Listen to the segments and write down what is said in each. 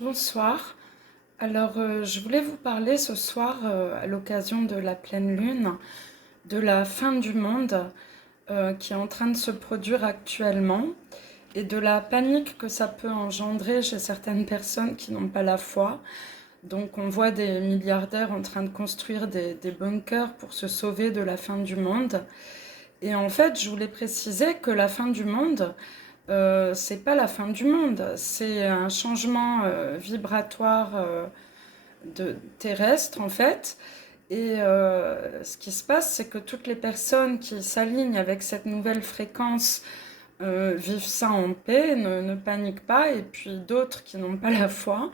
Bonsoir. Alors, je voulais vous parler ce soir, à l'occasion de la pleine lune, de la fin du monde qui est en train de se produire actuellement et de la panique que ça peut engendrer chez certaines personnes qui n'ont pas la foi. Donc, on voit des milliardaires en train de construire des bunkers pour se sauver de la fin du monde. Et en fait, je voulais préciser que la fin du monde, c'est pas la fin du monde, c'est un changement vibratoire terrestre en fait. Et ce qui se passe, c'est que toutes les personnes qui s'alignent avec cette nouvelle fréquence vivent ça en paix, ne paniquent pas, et puis d'autres qui n'ont pas la foi,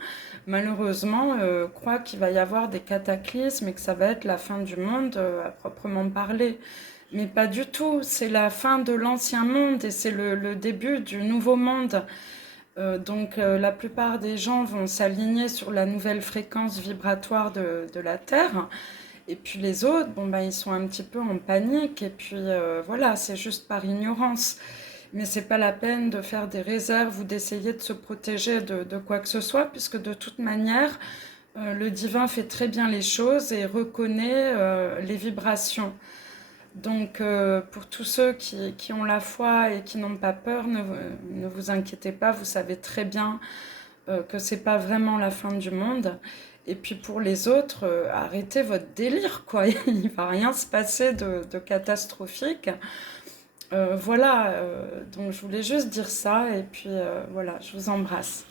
malheureusement, croient qu'il va y avoir des cataclysmes et que ça va être la fin du monde à proprement parler. Mais pas du tout, c'est la fin de l'ancien monde et c'est le début du nouveau monde. Donc la plupart des gens vont s'aligner sur la nouvelle fréquence vibratoire de la Terre. Et puis les autres, bon, bah, ils sont un petit peu en panique. Et puis voilà, c'est juste par ignorance. Mais c'est pas la peine de faire des réserves ou d'essayer de se protéger de quoi que ce soit, puisque de toute manière, le divin fait très bien les choses et reconnaît les vibrations. Donc, pour tous ceux qui ont la foi et qui n'ont pas peur, ne vous inquiétez pas, vous savez très bien que c'est pas vraiment la fin du monde. Et puis pour les autres, arrêtez votre délire, quoi. Il va rien se passer de catastrophique. Voilà, donc je voulais juste dire ça, et puis voilà, je vous embrasse.